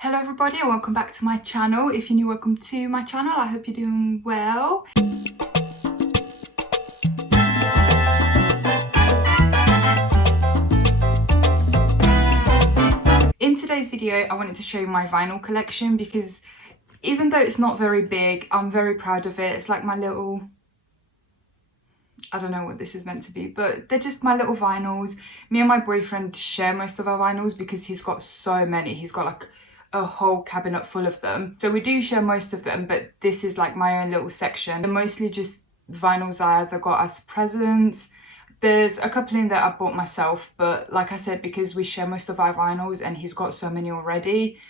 Hello everybody and welcome back to my channel. If you're new, welcome to my channel. I hope you're doing well. In today's video, I wanted to show you my vinyl collection because even though it's not very big, I'm very proud of it. It's like my little, I don't know what this is meant to be, but they're just my little vinyls. Me and my boyfriend share most of our vinyls because he's got so many. He's got like a whole cabinet full of them. So we do share most of them, but this is like my own little section. They're mostly just vinyls I either got as presents. There's a couple in that I bought myself, but like I said, because we share most of our vinyls and he's got so many already,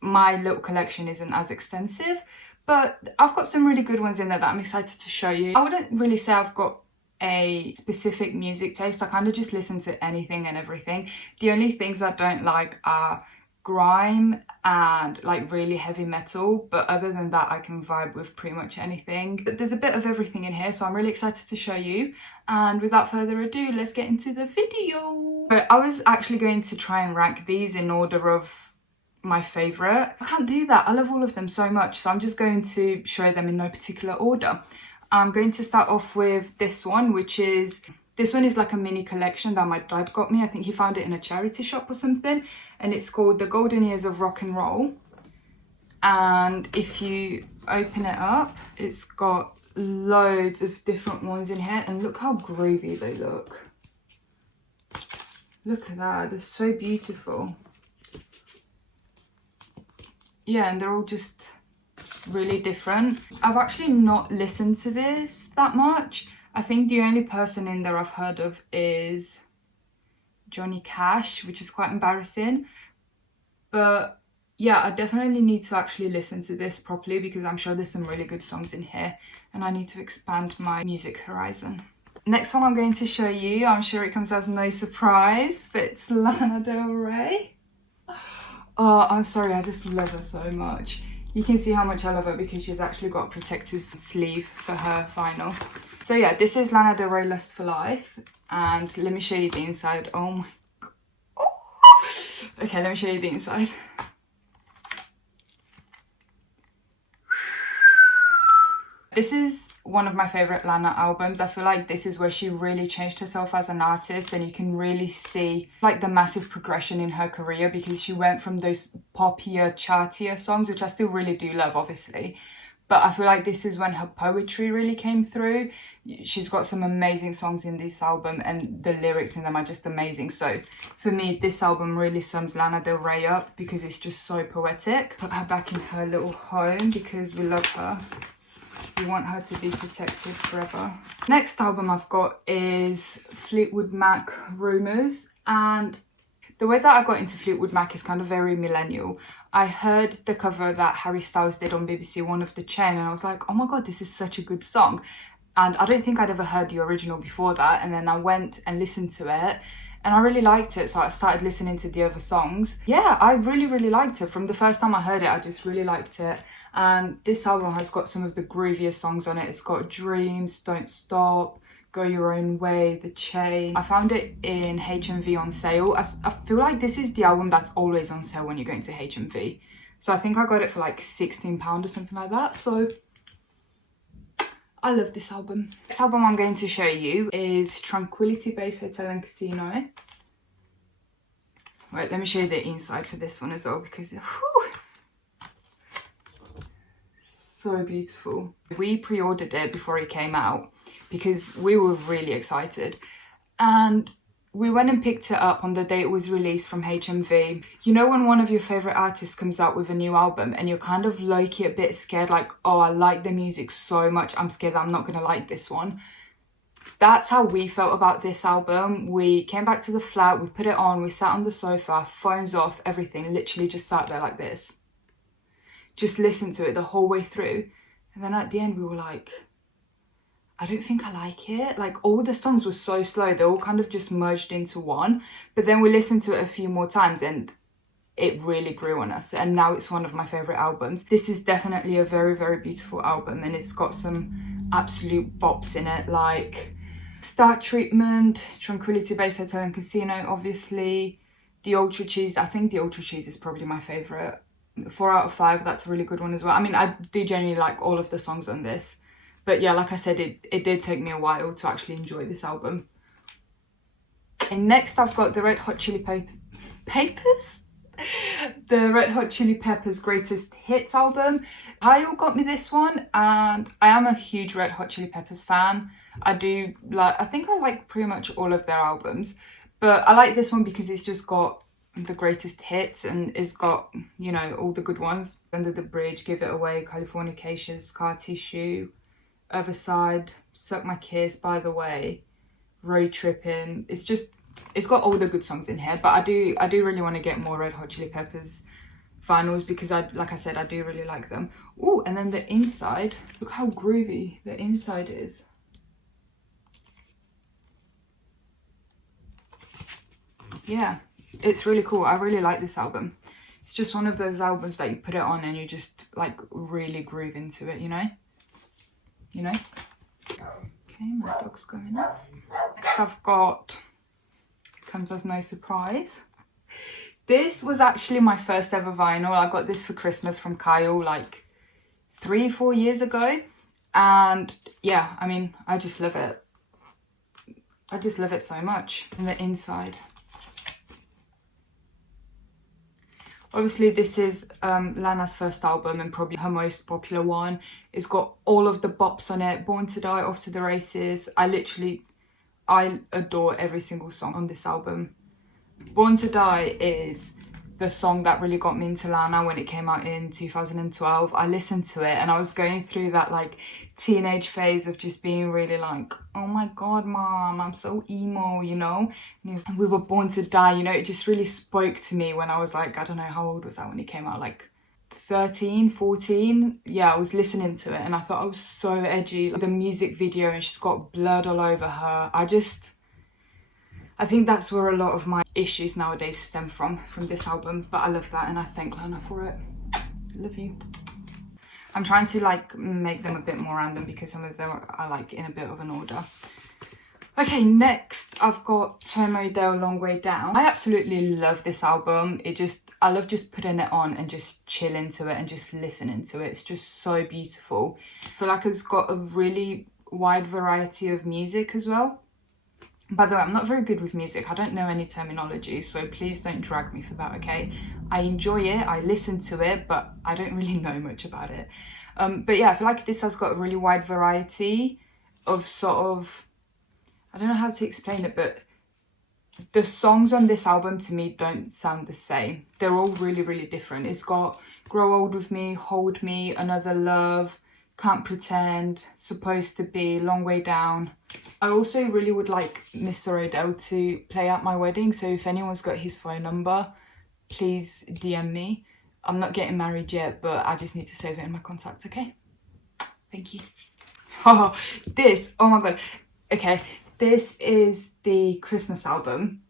my little collection isn't as extensive. But I've got some really good ones in there that I'm excited to show you. I wouldn't really say I've got a specific music taste. I kind of just listen to anything and everything. The only things I don't like are grime and like really heavy metal, but other than that I can vibe with pretty much anything. But there's a bit of everything in here, so I'm really excited to show you. And without further ado, let's get into the video. So I was actually going to try and rank these in order of my favorite. I can't do that. I love all of them so much, so I'm just going to show them in no particular order. I'm going to start off with this one, this one is like a mini collection that my dad got me. I think he found it in a charity shop or something, and it's called The Golden Years of Rock and Roll. And if you open it up, it's got loads of different ones in here, and look how groovy they look. Look at that, they're so beautiful. Yeah, and they're all just really different. I've actually not listened to this that much. I think the only person in there I've heard of is Johnny Cash, which is quite embarrassing. But yeah, I definitely need to actually listen to this properly because I'm sure there's some really good songs in here and I need to expand my music horizon. Next one I'm going to show you, I'm sure it comes as no surprise, but it's Lana Del Rey. Oh, I'm sorry, I just love her so much. You can see how much I love her because she's actually got a protective sleeve for her vinyl. So yeah, this is Lana Del Rey Lust for Life, and let me show you the inside. Oh my god. Oh. Okay, let me show you the inside. This is one of my favorite Lana albums. I feel like this is where she really changed herself as an artist, and you can really see like the massive progression in her career because she went from those poppier, chartier songs, which I still really do love, obviously. But I feel like this is when her poetry really came through. She's got some amazing songs in this album and the lyrics in them are just amazing. So for me, this album really sums Lana Del Rey up because it's just so poetic. Put her back in her little home because we love her. We want her to be protected forever. Next album I've got is Fleetwood Mac Rumours, and the way that I got into Fleetwood Mac is kind of very millennial. I heard the cover that Harry Styles did on BBC One of The Chain and I was like, oh my god, this is such a good song. And I don't think I'd ever heard the original before that, and then I went and listened to it and I really liked it, so I started listening to the other songs. Yeah, I really liked it. From the first time I heard it, I just really liked it. And this album has got some of the grooviest songs on it. It's got Dreams, Don't Stop, Go Your Own Way, The Chain. I found it in HMV on sale. I feel like this is the album that's always on sale when you're going to HMV. So I think I got it for like £16 or something like that. So I love this album. Next album I'm going to show you is Tranquility Base Hotel and Casino. Wait, let me show you the inside for this one as well because whew, so beautiful. We pre-ordered it before it came out because we were really excited, and we went and picked it up on the day it was released from HMV. You know when one of your favourite artists comes out with a new album and you're kind of low-key a bit scared, like, oh, I like the music so much, I'm scared that I'm not going to like this one. That's how we felt about this album. We came back to the flat, we put it on, we sat on the sofa, phones off, everything, literally just sat there like this. Just listened to it the whole way through. And then at the end we were like, I don't think I like it. Like all the songs were so slow, they all kind of just merged into one. But then we listened to it a few more times and it really grew on us. And now it's one of my favourite albums. This is definitely a very beautiful album, and it's got some absolute bops in it, like Star Treatment, Tranquility Base Hotel and Casino, obviously. The Ultra Cheese, I think the Ultra Cheese is probably my favourite 4 out of 5. That's a really good one as well. I mean, I do genuinely like all of the songs on this, but yeah, like I said, it did take me a while to actually enjoy this album. And next I've got the Red Hot Chili Peppers? The Red Hot Chili Peppers Greatest Hits album. Kyle got me this one, and I am a huge Red Hot Chili Peppers fan. I think I like pretty much all of their albums, but I like this one because it's just got the greatest hits and it's got, you know, all the good ones. Under the Bridge, Give It Away, Californication, Scar Tissue, Other Side, Suck My Kiss, By the Way, Road Trippin'. It's got all the good songs in here, but I do really want to get more Red Hot Chili Peppers vinyls because like I said, I do really like them. Oh, and then the inside, look how groovy the inside is. Yeah, it's really cool. I really like this album. It's just one of those albums that you put it on and you just like really groove into it, you know? Okay, my dog's going off. Next I've got, comes as no surprise, this was actually my first ever vinyl. I got this for Christmas from Kyle like 3-4 years ago, and yeah, I mean, I just love it. I just love it so much. And the inside, obviously this is Lana's first album and probably her most popular one. It's got all of the bops on it. Born to Die, Off to the Races. I adore every single song on this album. Born to Die is the song that really got me into Lana when it came out in 2012. I listened to it and I was going through that like teenage phase of just being really like, oh my god, mom, I'm so emo, you know? And we were born to die, you know? It just really spoke to me when I was like, I don't know, how old was that when it came out? Like 13, 14? Yeah, I was listening to it and I thought I was so edgy. Like, the music video, and she's got blood all over her. I think that's where a lot of my issues nowadays stem from this album, but I love that and I thank Lana for it. Love you. I'm trying to like make them a bit more random because some of them are like in a bit of an order. Okay, next I've got Tomo Del Long Way Down. I absolutely love this album. I love just putting it on and just chilling to it and just listening to it. It's just so beautiful. I feel like it's got a really wide variety of music as well. By the way, I'm not very good with music. I don't know any terminology, so please don't drag me for that, okay? I enjoy it, I listen to it, but I don't really know much about it. But yeah, I feel like this has got a really wide variety of sort of, I don't know how to explain it, but the songs on this album to me don't sound the same. They're all really, really different. It's got Grow Old With Me, Hold Me, Another Love, Can't Pretend, Supposed to Be, Long Way Down. I also really would like Mr. Odell to play at my wedding, so if anyone's got his phone number, please DM me. I'm not getting married yet, but I just need to save it in my contacts, okay? Thank you. Oh my god. Okay, this is the Christmas album.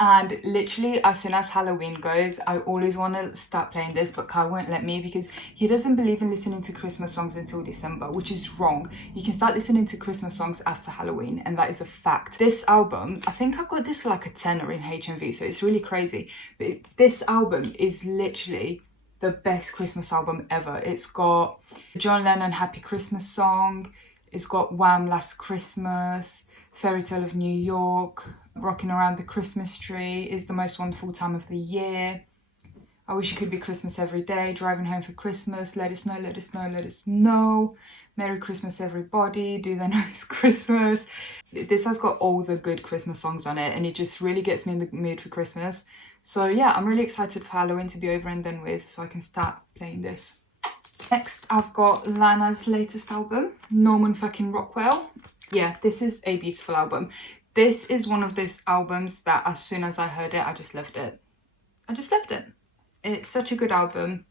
And literally as soon as Halloween goes, I always want to start playing this, but Kyle won't let me because he doesn't believe in listening to Christmas songs until December, which is wrong. You can start listening to Christmas songs after Halloween, and that is a fact. This album, I think I got this for like a tenner in HMV, so it's really crazy. But this album is literally the best Christmas album ever. It's got John Lennon Happy Christmas song, it's got Wham! Last Christmas, Fairy Tale of New York, Rocking Around the Christmas Tree, Is the Most Wonderful Time of the Year, I Wish It Could Be Christmas Every Day, Driving Home for Christmas, Let Us Know, Let Us Know, Let Us Know, Merry Christmas Everybody, Do They Know It's Christmas. This has got all the good Christmas songs on it and it just really gets me in the mood for Christmas. So yeah, I'm really excited for Halloween to be over and done with so I can start playing this. Next, I've got Lana's latest album, Norman fucking Rockwell. Yeah, this is a beautiful album. This is one of those albums that as soon as I heard it, I just loved it. I just loved it. It's such a good album.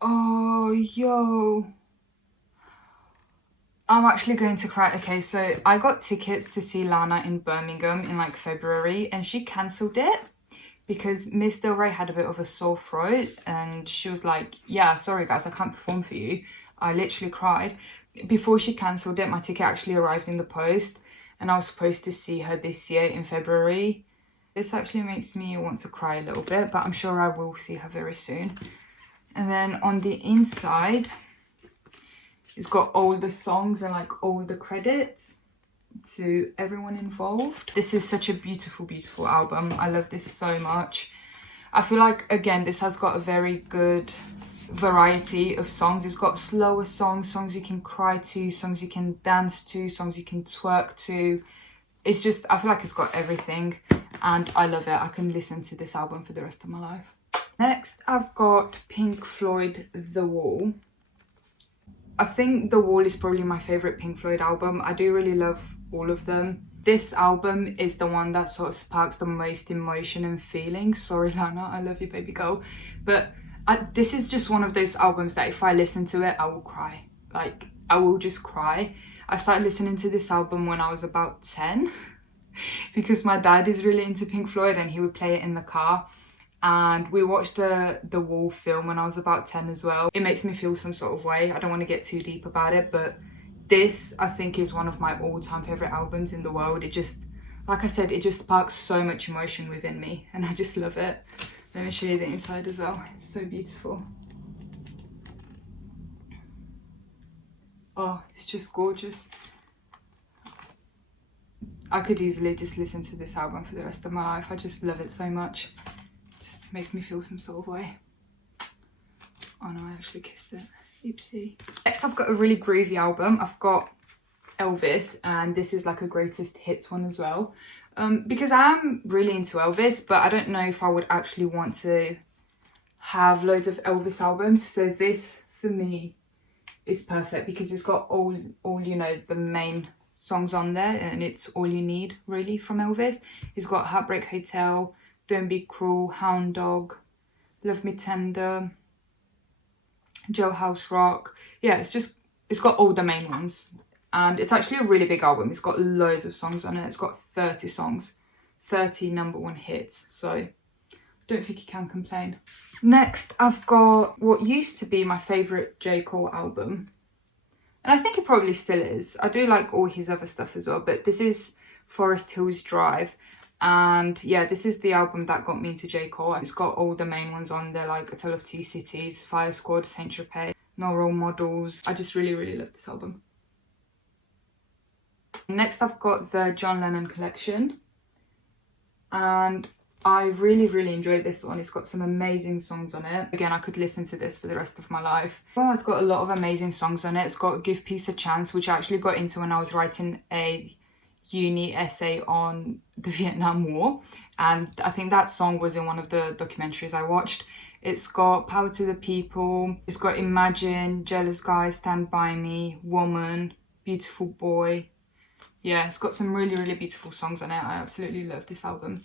Oh, yo. I'm actually going to cry. Okay, so I got tickets to see Lana in Birmingham in like February and she cancelled it because Miss Del Rey had a bit of a sore throat and she was like, yeah, sorry guys, I can't perform for you. I literally cried. Before she cancelled it, my ticket actually arrived in the post and I was supposed to see her this year in February. This actually makes me want to cry a little bit, but I'm sure I will see her very soon. And then on the inside, it's got all the songs and like all the credits to everyone involved. This is such a beautiful, beautiful album. I love this so much. I feel like, again, this has got a very good variety of songs. It's got slower songs, songs you can cry to, songs you can dance to, songs you can twerk to. It's just, I feel like it's got everything and I love it. I can listen to this album for the rest of my life. Next, I've got Pink Floyd, The Wall. I think The Wall is probably my favourite Pink Floyd album. I do really love all of them. This album is the one that sort of sparks the most emotion and feeling. Sorry, Lana, I love you, baby girl. But this is just one of those albums that if I listen to it, I will cry. Like, I will just cry. I started listening to this album when I was about 10 because my dad is really into Pink Floyd and he would play it in the car. And we watched the Wall film when I was about 10 as well. It makes me feel some sort of way. I don't want to get too deep about it, but this, I think, is one of my all-time favourite albums in the world. It just, like I said, it just sparks so much emotion within me and I just love it. Let me show you the inside as well. It's so beautiful. Oh, it's just gorgeous. I could easily just listen to this album for the rest of my life. I just love it so much. Just makes me feel some sort of way. Oh no, I actually kissed it. Oopsie. Next, I've got a really groovy album. I've got Elvis, and this is like a greatest hits one as well. Because I'm really into Elvis, but I don't know if I would actually want to have loads of Elvis albums. So this, for me, is perfect because it's got all you know, the main songs on there, and it's all you need really from Elvis. It's got Heartbreak Hotel, Don't Be Cruel, Hound Dog, Love Me Tender, Jailhouse Rock. Yeah, it's got all the main ones. And it's actually a really big album. It's got loads of songs on it. It's got 30 songs, 30 #1 hits. So I don't think you can complain. Next, I've got what used to be my favourite J. Cole album. And I think it probably still is. I do like all his other stuff as well. But this is Forest Hills Drive. And yeah, this is the album that got me into J. Cole. It's got all the main ones on there, like A Tale of Two Cities, Fire Squad, Saint Tropez, No Role Models. I just really, really love this album. Next, I've got the John Lennon collection. And I really, really enjoyed this one. It's got some amazing songs on it. Again, I could listen to this for the rest of my life. Oh, it's got a lot of amazing songs on it. It's got Give Peace a Chance, which I actually got into when I was writing a uni essay on the Vietnam War, and I think that song was in one of the documentaries I watched. It's got Power to the People, it's got Imagine, Jealous Guy, Stand By Me, Woman, Beautiful Boy. Yeah, it's got some really, really beautiful songs on it. I absolutely love this album.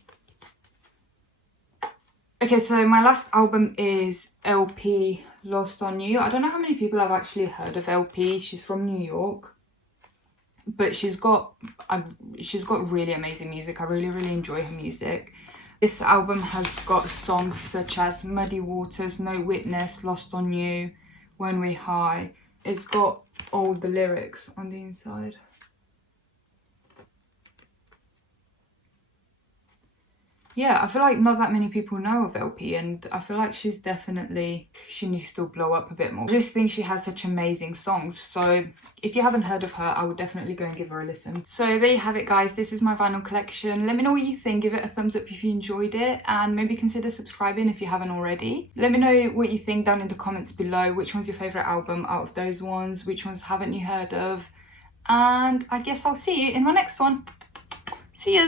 Okay, so my last album is LP, Lost on You. I don't know how many people have actually heard of LP. She's from New York. But she's got really amazing music. I really, really enjoy her music. This album has got songs such as Muddy Waters, No Witness, Lost on You, When We're High. It's got all the lyrics on the inside. Yeah, I feel like not that many people know of LP, and I feel like she needs to blow up a bit more. I just think she has such amazing songs. So if you haven't heard of her, I would definitely go and give her a listen. So there you have it, guys. This is my vinyl collection. Let me know what you think. Give it a thumbs up if you enjoyed it, and maybe consider subscribing if you haven't already. Let me know what you think down in the comments below. Which one's your favourite album out of those ones? Which ones haven't you heard of? And I guess I'll see you in my next one. See yous!